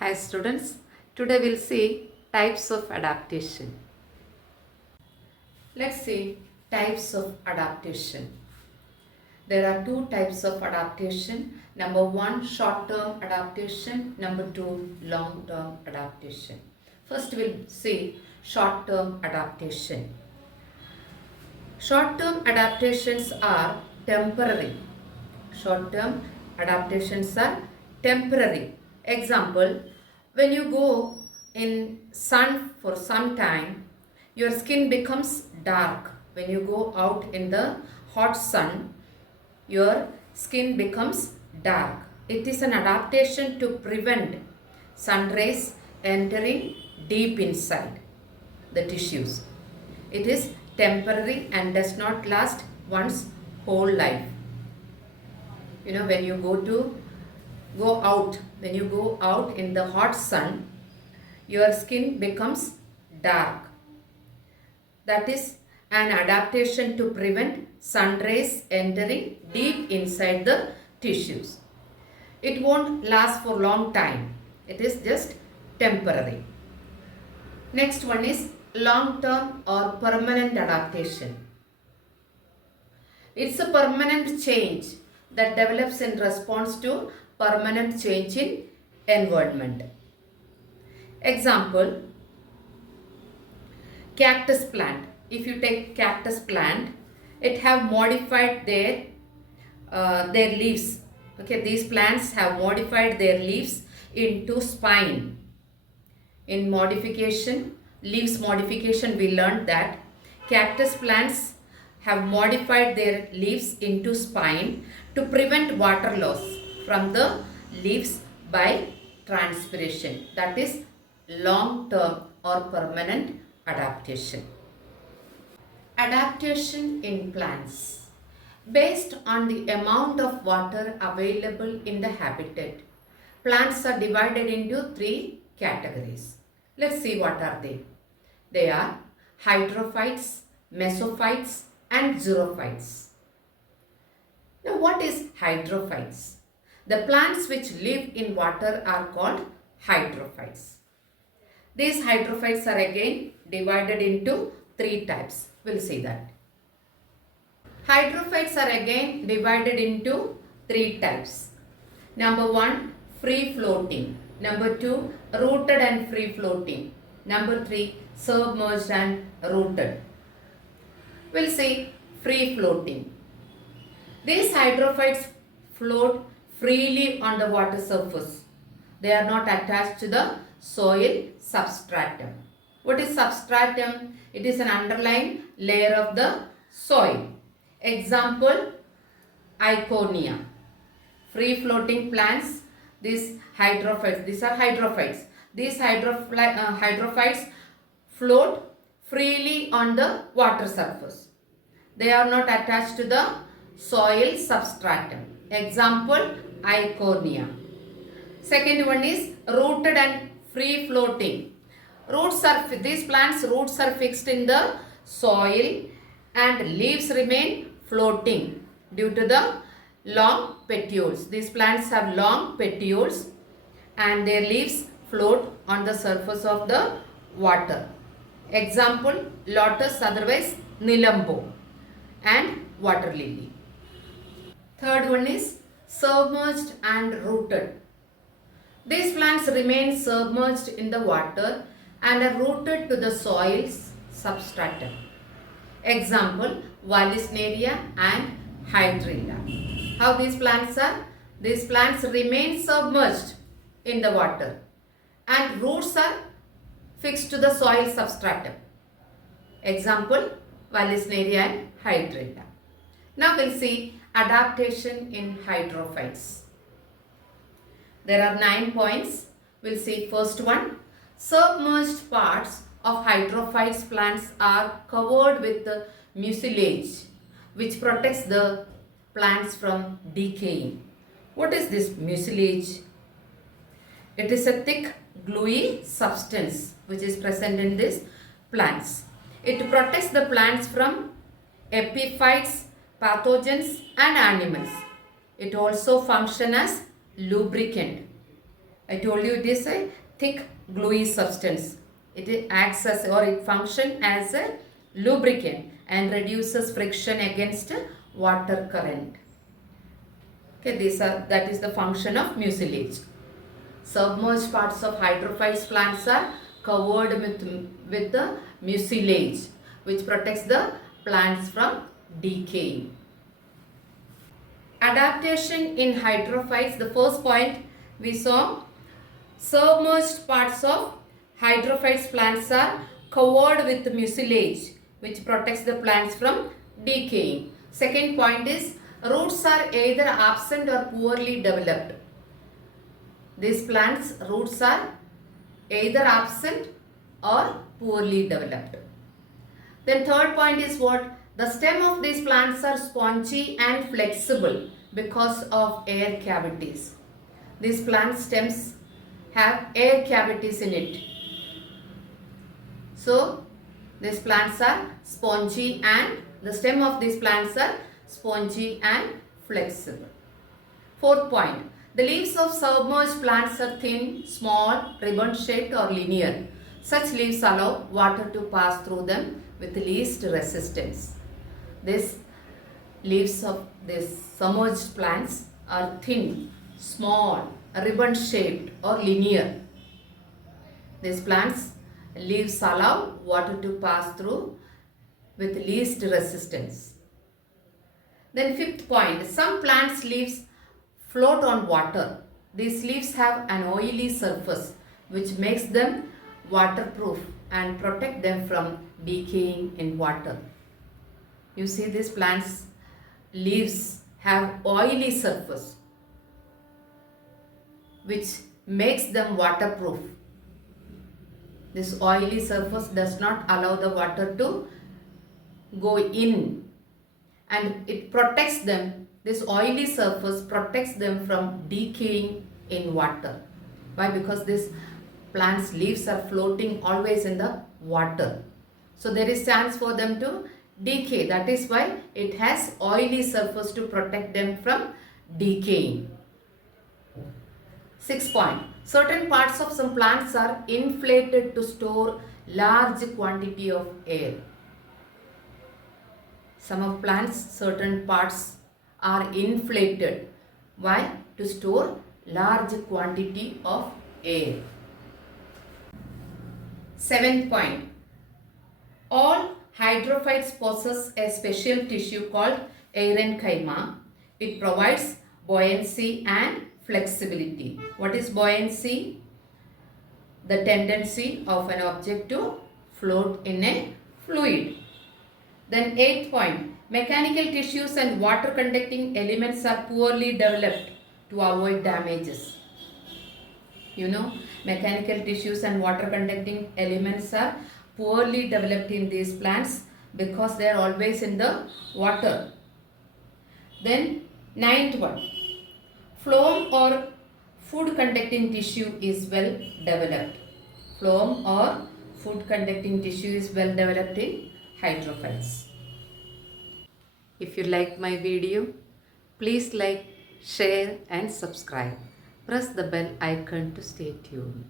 Hi students, today we'll see types of adaptation. Let's see types of adaptation. There are two types of adaptation. Number one, short-term adaptation. Number two, long-term adaptation. First we'll see short-term adaptation. Short-term adaptations are temporary. Short-term adaptations are temporary. Example, when you go in sun for some time, your skin becomes dark. When you go out in the hot sun, your skin becomes dark. It is an adaptation to prevent sun rays entering deep inside the tissues. It is temporary and does not last one's whole life. When you go out in the hot sun, your skin becomes dark. That is an adaptation to prevent sun rays entering deep inside the tissues. It won't last for long time. It is just temporary. Next one is long-term or permanent adaptation. It's a permanent change that develops in response to permanent change in environment. Example, cactus plant. If you take cactus plant, it have modified their leaves. Okay, these plants have modified their leaves into spine. In leaves modification, we learned that cactus plants have modified their leaves into spine to prevent water loss from the leaves by transpiration. That is long-term or permanent adaptation. Adaptation in plants. Based on the amount of water available in the habitat, plants are divided into three categories. Let's see what are they. They are hydrophytes, mesophytes and xerophytes. Now what is hydrophytes? The plants which live in water are called hydrophytes. These hydrophytes are again divided into three types. We'll see that. Hydrophytes are again divided into three types. Number one, free floating. Number two, rooted and free floating. Number three, submerged and rooted. We'll see free floating. These hydrophytes float freely on the water surface. They are not attached to the soil substratum. What is substratum? It is an underlying layer of the soil. Example, Iconia. Free floating plants, these hydrophytes. These are hydrophytes. These hydrophytes float freely on the water surface. They are not attached to the soil substratum. Example, Iconia. Second one is rooted and free floating. These plants' roots are fixed in the soil and leaves remain floating due to the long petioles. These plants have long petioles and their leaves float on the surface of the water. Example, lotus, otherwise nilambo, and water lily. Third one is submerged and rooted. These plants remain submerged in the water and are rooted to the soil's substratum. Example, Vallisneria and Hydrilla. How these plants are? These plants remain submerged in the water and roots are fixed to the soil substratum. Example, Vallisneria and Hydrilla. Now we'll see adaptation in hydrophytes. There are 9 points. We'll see first one. Submerged parts of hydrophytes plants are covered with the mucilage which protects the plants from decaying. What is this mucilage? It is a thick gluey substance which is present in these plants. It protects the plants from epiphytes, pathogens and animals. It also functions as lubricant. I told you it is a thick gluey substance. It acts as or it functions as a lubricant and reduces friction against water current. Okay, that is the function of mucilage. Submerged parts of hydrophytes plants are covered with the mucilage, which protects the plants from decaying. Adaptation in hydrophytes, the first point we saw, submerged parts of hydrophytes plants are covered with mucilage, which protects the plants from decaying. Second point is, roots are either absent or poorly developed. These plants' roots are either absent or poorly developed. Then third point is what? The stem of these plants are spongy and flexible because of air cavities. These plant stems have air cavities in it. So, these plants are spongy and the stem of these plants are spongy and flexible. Fourth point, the leaves of submerged plants are thin, small, ribbon-shaped or linear. Such leaves allow water to pass through them with least resistance. These leaves of these submerged plants are thin, small, ribbon-shaped or linear. These plants' leaves allow water to pass through with least resistance. Then fifth point, some plants' leaves float on water. These leaves have an oily surface which makes them waterproof and protect them from decaying in water. You see, these plants' leaves have oily surface which makes them waterproof. This oily surface does not allow the water to go in, and it protects them. This oily surface protects them from decaying in water. Why? Because this plant's leaves are floating always in the water. So there is chance for them to decay. That is why it has oily surface to protect them from decaying. Sixth point, certain parts of some plants are inflated to store large quantity of air. Some of plants, certain parts are inflated. Why? To store large quantity of air. Seventh point, all hydrophytes possess a special tissue called parenchyma. It provides buoyancy and flexibility. What is buoyancy? The tendency of an object to float in a fluid. Then eighth point, mechanical tissues and water conducting elements are poorly developed to avoid damages. You know, mechanical tissues and water conducting elements are poorly developed in these plants because they are always in the water. Then ninth one, phloem or food conducting tissue is well developed. Phloem or food conducting tissue is well developed in hydrophytes. If you like my video, please like, share and subscribe. Press the bell icon to stay tuned.